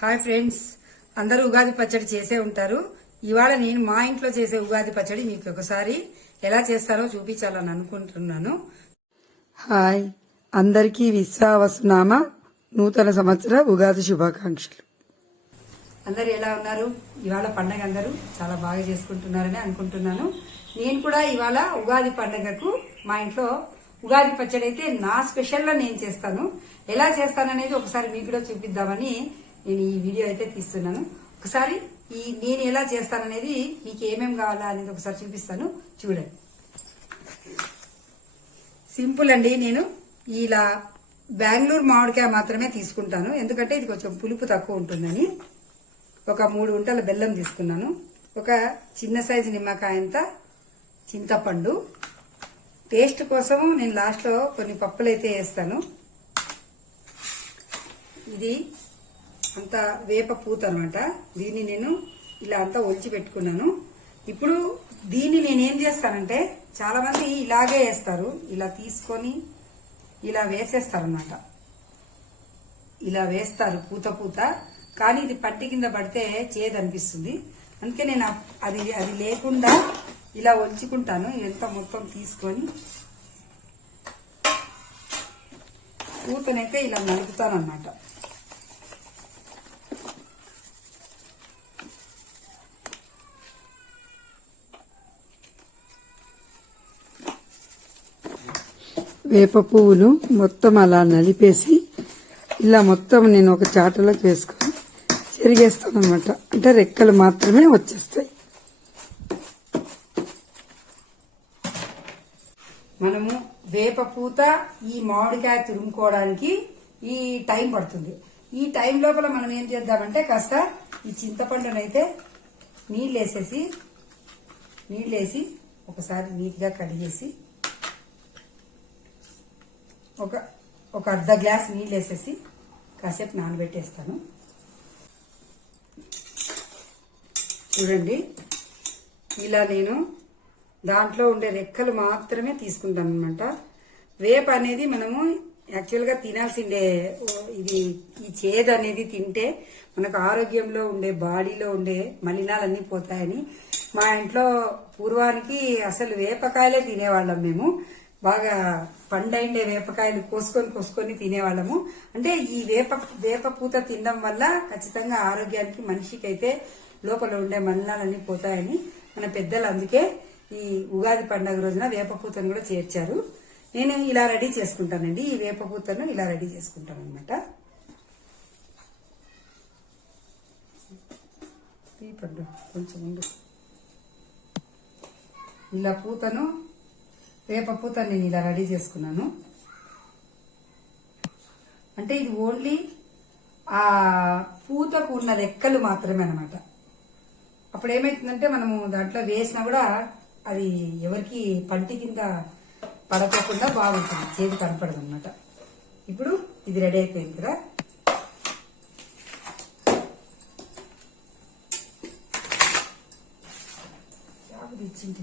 Hi friends, అందరూ ఉగాది పచ్చడి చేసే ఉంటారు. ఇవాళ నేను మా ఇంట్లో చేసే ఉగాది పచ్చడి మీకు ఒకసారి ఎలా చేస్తారో చూపించాలని అనుకుంటున్నాను. హాయ్, అందరికీ విశ్వావసునామ నూతన సంవత్సర ఉగాది శుభాకాంక్షలు. అందరు ఎలా ఉన్నారు? ఇవాళ పండగ అందరూ చాలా బాగా చేసుకుంటున్నారని అనుకుంటున్నాను. నేను కూడా ఇవాళ ఉగాది పండగకు మా ఇంట్లో ఉగాది పచ్చడి అయితే నా స్పెషల్ గా నేను చేస్తాను. ఎలా చేస్తాననేది ఒకసారి మీకు కూడా చూపిద్దామని నేను ఈ వీడియో అయితే తీస్తున్నాను. ఒకసారి నేను ఎలా చేస్తాననేది మీకు ఏమేమి కావాలా అనేది ఒకసారి చూపిస్తాను, చూడండి. సింపుల్ అండి. నేను ఇలా బెంగళూరు మామిడికాయ మాత్రమే తీసుకుంటాను, ఎందుకంటే ఇది కొంచెం పులుపు తక్కువ ఉంటుందని. ఒక 3 ఉంటల బెల్లం తీసుకున్నాను. ఒక చిన్న సైజు నిమ్మకాయంత చింతపండు. టేస్ట్ కోసం నేను లాస్ట్ లో కొన్ని పప్పులు అయితే వేస్తాను. ఇది అంతా వేప పూత అనమాట. దీన్ని నేను ఇలా అంతా ఒలిచి పెట్టుకున్నాను. ఇప్పుడు దీన్ని నేనేం చేస్తానంటే, చాలా మంది ఇలాగే వేస్తారు, ఇలా తీసుకొని ఇలా వేసేస్తారు అనమాట. ఇలా వేస్తారు పూత, కానీ ఇది పట్టి కింద పడితే చేదు అనిపిస్తుంది. అందుకే నేను అది లేకుండా ఇలా ఒలుచుకుంటాను. ఇదంతా మొత్తం తీసుకొని పూతనైతే ఇలా నలుపుతాను అన్నమాట. వేప పువ్వును మొత్తం అలా నలిపేసి ఇలా మొత్తం నేను ఒక చాటలోకి వేసుకొని చెరిగేస్తాను అనమాట. అంటే రెక్కలు మాత్రమే వచ్చేస్తాయి. మనము వేప పూత ఈ మామిడికాయ తురుముకోవడానికి ఈ టైం పడుతుంది. ఈ టైం లోపల మనం ఏం చేద్దామంటే, కాస్త ఈ చింతపండునైతే నీళ్ళేసి ఒకసారి నీట్గా కడిగేసి ఒక అర్ధ గ్లాస్ నీళ్ళు వేసేసి కాసేపు నానబెట్టేస్తాను. చూడండి, ఇలా నేను దాంట్లో ఉండే రెక్కలు మాత్రమే తీసుకుంటాను అనమాట. వేప అనేది మనము యాక్చువల్గా తినాల్సిందే. ఇది ఈ చేదు అనేది తింటే మనకు ఆరోగ్యంలో ఉండే బాడీలో ఉండే మలినాలన్నీ పోతాయని మా ఇంట్లో పూర్వానికి అసలు వేపకాయలే తినేవాళ్ళం మేము. బాగా పండైండే వేపకాయలు కోసుకొని తినేవాళ్ళము. అంటే ఈ వేప పూత తినడం వల్ల ఖచ్చితంగా ఆరోగ్యానికి, మనిషికి అయితే లోపల ఉండే మలినాలన్నీ పోతాయని మన పెద్దలు అందుకే ఈ ఉగాది పండుగ రోజున వేప పూతను కూడా చేర్చారు. నేను ఇలా రెడీ చేసుకుంటానండి. ఈ వేప పూతను ఇలా రెడీ చేసుకుంటాను అనమాట. కొంచెం ఇలా వేప పూతను నేను ఇలా రెడీ చేసుకున్నాను. అంటే ఇది ఓన్లీ ఆ పూతకు ఉన్న రెక్కలు మాత్రమే అనమాట. అప్పుడు ఏమైతుందంటే మనము దాంట్లో వేసినా కూడా అది ఎవరికి పంటి కింద పడకోకుండా బాగుంటుంది, చేతి కనపడదు అనమాట. ఇప్పుడు ఇది రెడీ అయిపోయింది కదా. తెచ్చింటి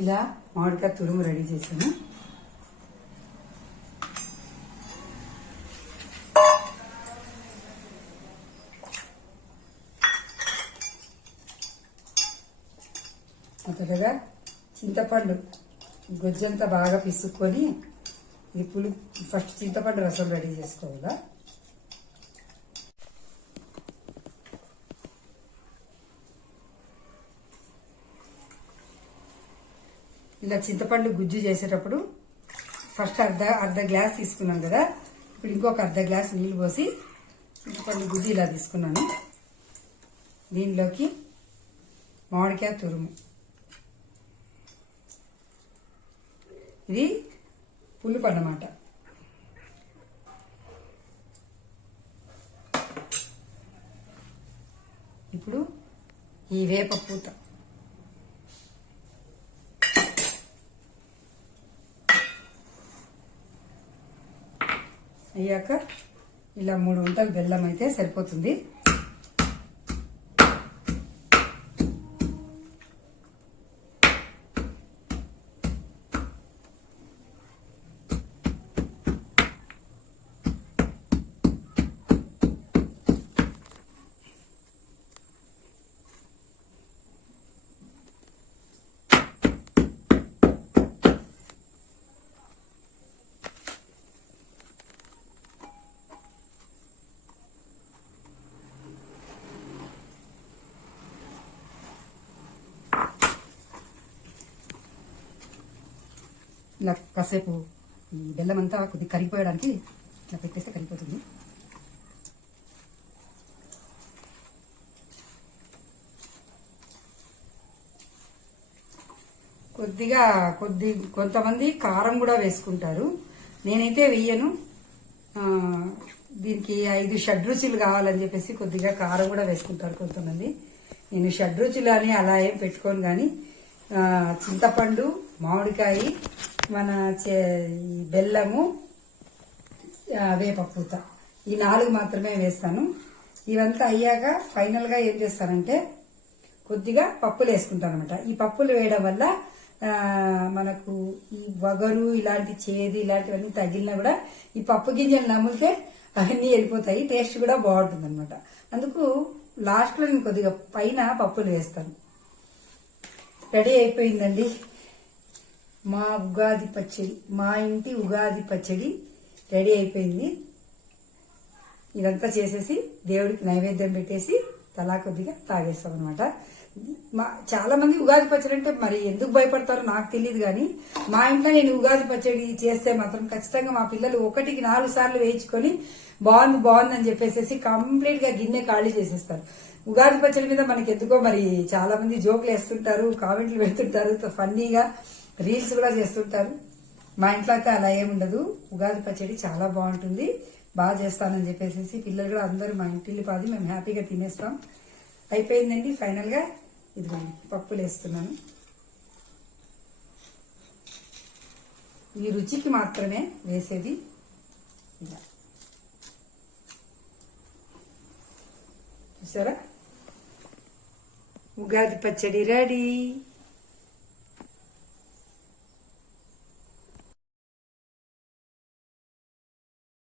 ఇలా మామిడికాయ తురుము రెడీ చేశాను. మొదటగా చింతపండు గొజ్జంతా బాగా పిసుక్కొని ఇది ఫస్ట్ చింతపండు రసం రెడీ చేసుకోవాలా. ఇలా చింతపండు గుజ్జు చేసేటప్పుడు ఫస్ట్ అర్ధ గ్లాస్ తీసుకున్నాను కదా. ఇప్పుడు ఇంకొక అర్ధ గ్లాస్ నీళ్ళు పోసి చింతపండు గుజ్జు ఇలా తీసుకున్నాను. దీనిలోకి మామిడికాయ తురుము, ఇది పులుపు అన్నమాట. ఇప్పుడు ఈ వేప పూత అయ్యాక ఇలా 3 ఉంటలు బెల్లం అయితే సరిపోతుంది. ఇలా కాసేపు ఈ బెల్లం అంతా కొద్దిగా కరిగిపోయడానికి ఇట్లా పెట్టేస్తే కరిగిపోతుంది. కొంతమంది కారం కూడా వేసుకుంటారు. నేనైతే వెయ్యను. దీనికి 5 షడ్రుచులు కావాలని చెప్పేసి కొద్దిగా కారం కూడా వేసుకుంటారు కొంతమంది. నేను షడ్రుచులు అని అలా ఏం పెట్టుకోను, కానీ చింతపండు, మామిడికాయ, మన బెల్లము, వేపపూత ఈ 4 మాత్రమే వేస్తాను. ఇవంతా అయ్యాక ఫైనల్ గా ఏం చేస్తానంటే కొద్దిగా పప్పులు వేసుకుంటాను అనమాట. ఈ పప్పులు వేయడం వల్ల మనకు ఈ వగరు ఇలాంటి చేదు ఇలాంటివన్నీ తగిలినా కూడా ఈ పప్పు గింజలు నమిలితే అవన్నీ వెళ్ళిపోతాయి, టేస్ట్ కూడా బాగుంటుంది అనమాట. అందుకు లాస్ట్ లో నేను కొద్దిగా పైన పప్పులు వేస్తాను. రెడీ అయిపోయిందండి మా ఉగాది పచ్చడి, మా ఇంటి ఉగాది పచ్చడి రెడీ అయిపోయింది. ఇదంతా చేసేసి దేవుడికి నైవేద్యం పెట్టేసి తలా కొద్దిగా తాగేస్తాం అనమాట. చాలా మంది ఉగాది పచ్చడి అంటే మరి ఎందుకు భయపడతారో నాకు తెలియదు, కానీ మా ఇంట్లో నేను ఉగాది పచ్చడి చేస్తే మాత్రం ఖచ్చితంగా మా పిల్లలు 1కి 4 సార్లు వేయించుకొని బాగుంది అని చెప్పేసి కంప్లీట్ గా గిన్నె ఖాళీ చేసేస్తారు. ఉగాది పచ్చడి మీద మనకి ఎందుకో మరి చాలా మంది జోకులు వేస్తుంటారు, కామెంట్లు పెడుతుంటారు, ఫన్నీగా రీల్స్ కూడా చేస్తుంటారు. మా ఇంట్లో అయితే అలా ఏముండదు. ఉగాది పచ్చడి చాలా బాగుంటుంది, బాగా చేస్తానని చెప్పేసి పిల్లలు కూడా అందరూ మా ఇంటిల్లి పాది మేము హ్యాపీగా తినేస్తాం. అయిపోయిందండి. ఫైనల్ గా ఇదిగోండి పప్పులు వేస్తున్నాను. ఈ రుచికి మాత్రమే వేసేది. ఇలా చూసారా, ఉగాది పచ్చడి రెడీ.